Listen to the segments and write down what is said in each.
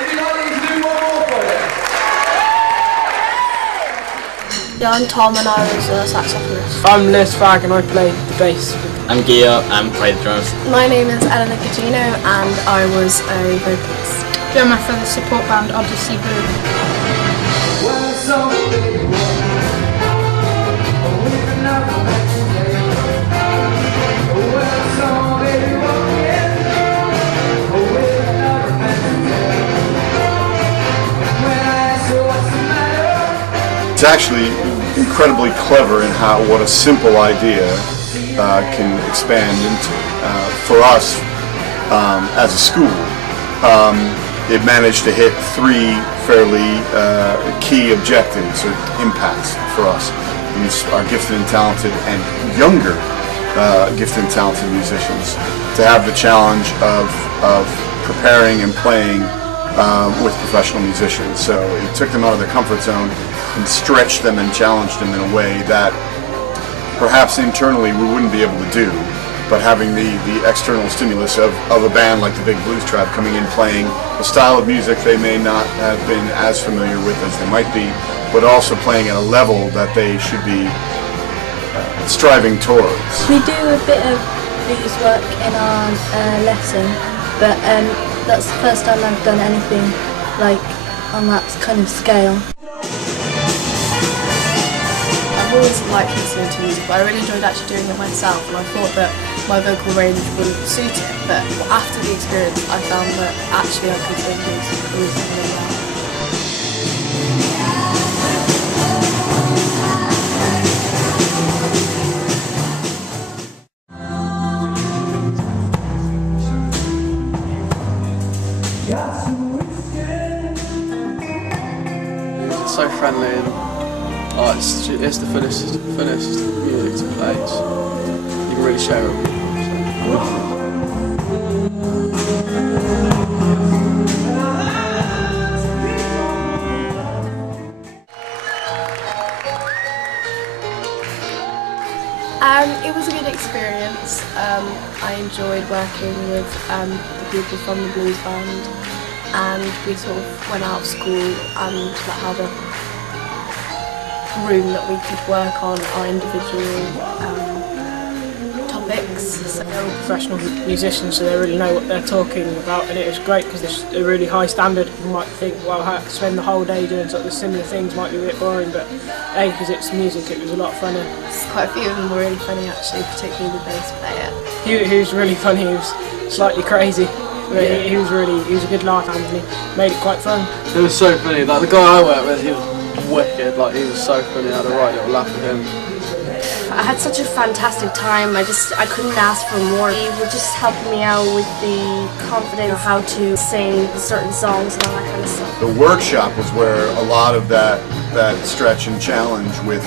Would you like them to do one more for you? Yeah, I'm Tom and I was a saxophonist. I'm Les Fag and I played the bass. I'm Gio and play the drums. My name is Eleanor Gugino and I was a vocalist. Drummer for the support band Odyssey Blue. It's actually incredibly clever in what a simple idea can expand into. For us, as a school, it managed to hit three fairly key objectives or impacts for us. These are gifted and talented and younger gifted and talented musicians to have the challenge of preparing and playing with professional musicians. So it took them out of their comfort zone and stretched them and challenged them in a way that perhaps internally we wouldn't be able to do. But having the external stimulus of a band like the Big Blues Tribe coming in playing a style of music they may not have been as familiar with as they might be, but also playing at a level that they should be striving towards. We do a bit of blues work in our lesson, but that's the first time I've done anything like on that kind of scale. I've always liked listening to music, but I really enjoyed actually doing it myself, and I thought that my vocal range wouldn't suit it, but after the experience I found that actually I could sing music really well. It's so friendly and it's the funnest music to play. You can really share it with people. It was a good experience. I enjoyed working with the people from the blues band, and we sort of went out of school and had a room that we could work on our individual topics. So They're all professional musicians, so they really know what they're talking about, and it was great because it's a really high standard. You might think, well, how to spend the whole day doing sort of similar things might be a bit boring, but A, because it's music, it was a lot funner. quite a few of them were really funny actually, particularly the bass player. He was really funny. He was slightly crazy. But he was a good laugh, and he made it quite fun. It was so funny. Like the guy I worked with, he was wicked. Like he was so funny. I had a right little laugh with him. I had such a fantastic time. I couldn't ask for more. He was just helping me out with the confidence, how to sing certain songs and all that kind of stuff. The workshop was where a lot of that stretch and challenge with,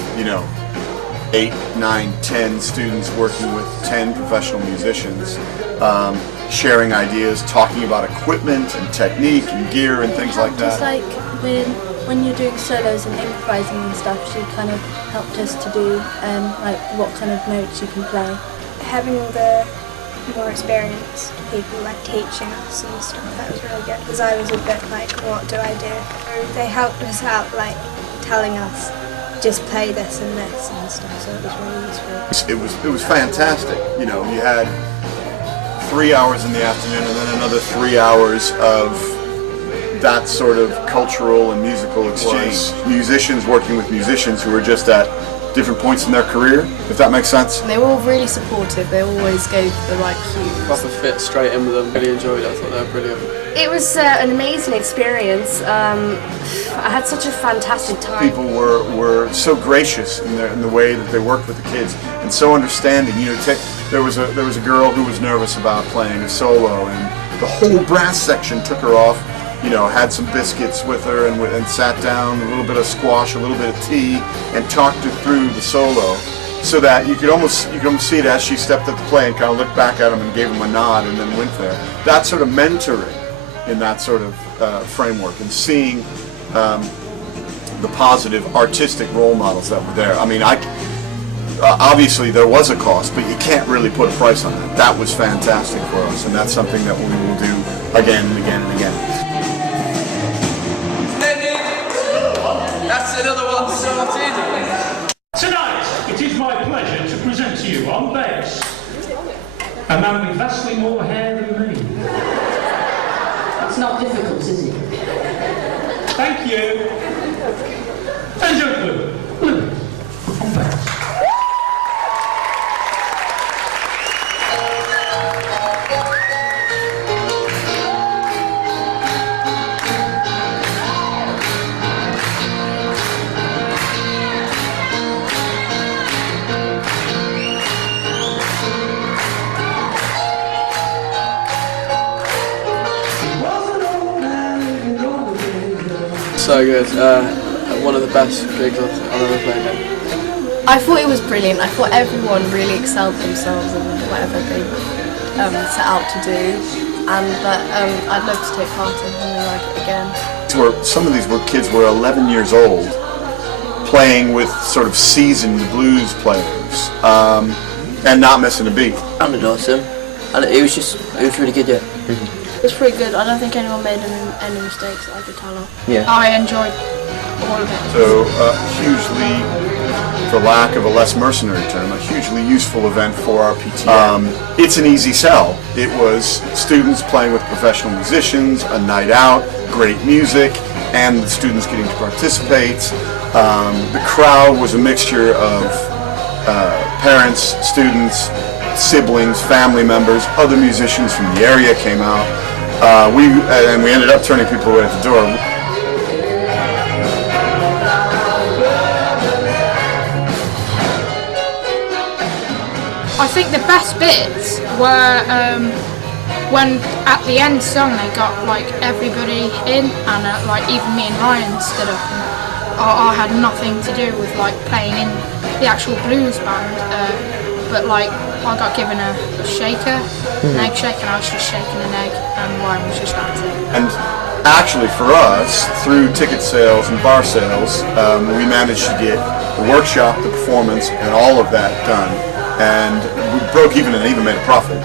8, 9, 10 students working with 10 professional musicians, sharing ideas, talking about equipment and technique and gear and things like that. Just like when you're doing solos and improvising and stuff, she kind of helped us to do like what kind of notes you can play. Having the more experienced people like teaching us and stuff, that was really good, because I was a bit like, what do I do? They helped us out, like telling us just play this and this and stuff, so it was really useful. It was fantastic. You had 3 hours in the afternoon and then another 3 hours of that sort of cultural and musical exchange. Musicians working with musicians who were just at different points in their career, if that makes sense. And they were all really supportive, they always gave the right cues. Proper fit straight in with them, really enjoyed it, I thought they were brilliant. It was an amazing experience. I had such a fantastic time. People were so gracious in the way that they worked with the kids and so understanding. There was a girl who was nervous about playing a solo, and the whole brass section took her off. Had some biscuits with her and sat down, a little bit of squash, a little bit of tea, and talked her through the solo, so that you could almost see it as she stepped up to play and kind of looked back at him and gave him a nod and then went there. That sort of mentoring in that sort of framework, and seeing the positive artistic role models that were there. I mean, obviously there was a cost, but you can't really put a price on that. That was fantastic for us, and that's something that we will do again and again and again. That's another one sorted. Tonight, it is my pleasure to present to you on bass a man with vastly more hair than me. That's not difficult, is it? Thank you. And gentlemen, Blue on bass. So good. One of the best gigs I've ever played. I thought it was brilliant. I thought everyone really excelled themselves in whatever they set out to do, and that I'd love to take part in something like it again. Some of these kids were 11 years old, playing with sort of seasoned blues players, and not missing a beat. And it was awesome. And it was really good, yeah. It was pretty good. I don't think anyone made any mistakes that I could tell of. Yeah. I enjoyed all of it. So hugely, for lack of a less mercenary term, a hugely useful event for our PTA. It's an easy sell. It was students playing with professional musicians, a night out, great music, and the students getting to participate. The crowd was a mixture of parents, students, siblings, family members, other musicians from the area came out. We ended up turning people away at the door. I think the best bits were when at the end song they got like everybody in, and like even me and Ryan stood up, and I had nothing to do with like playing in the actual blues band, but like I got given a shaker, an egg shake, and I was just shaking an egg, and Ryan was just dancing. And actually for us, through ticket sales and bar sales, we managed to get the workshop, the performance, and all of that done. And we broke even and even made a profit.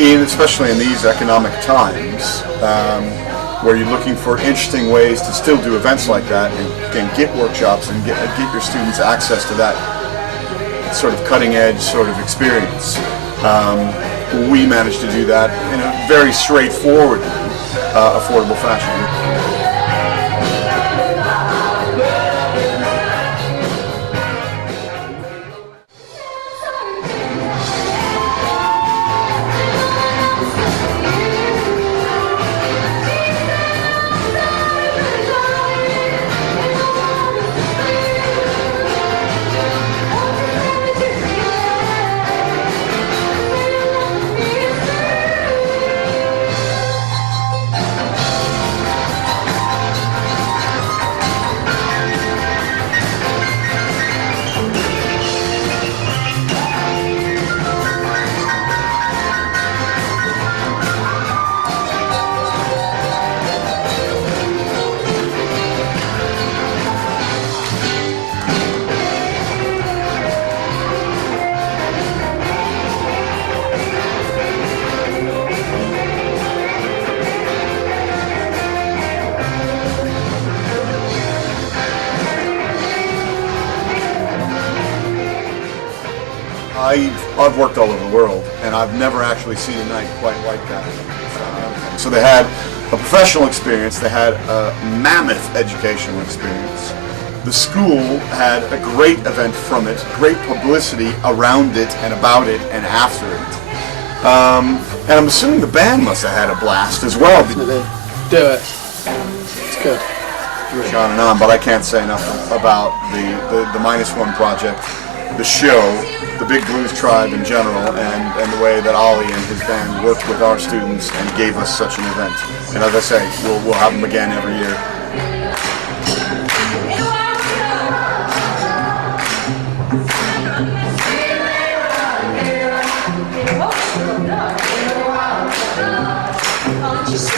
Especially in these economic times, where you're looking for interesting ways to still do events like that and get workshops and get your students access to that sort of cutting edge sort of experience. We managed to do that in a very straightforward, affordable fashion. I've worked all over the world, and I've never actually seen a night quite like that. So they had a professional experience, they had a mammoth educational experience. The school had a great event from it, great publicity around it and about it and after it. And I'm assuming the band must have had a blast as well. Do it. It's good. Goes on and on, but I can't say enough about the -1 project, the show, the Big Blues Tribe in general, and the way that Ollie and his band worked with our students and gave us such an event. And as I say, we'll have them again every year. Just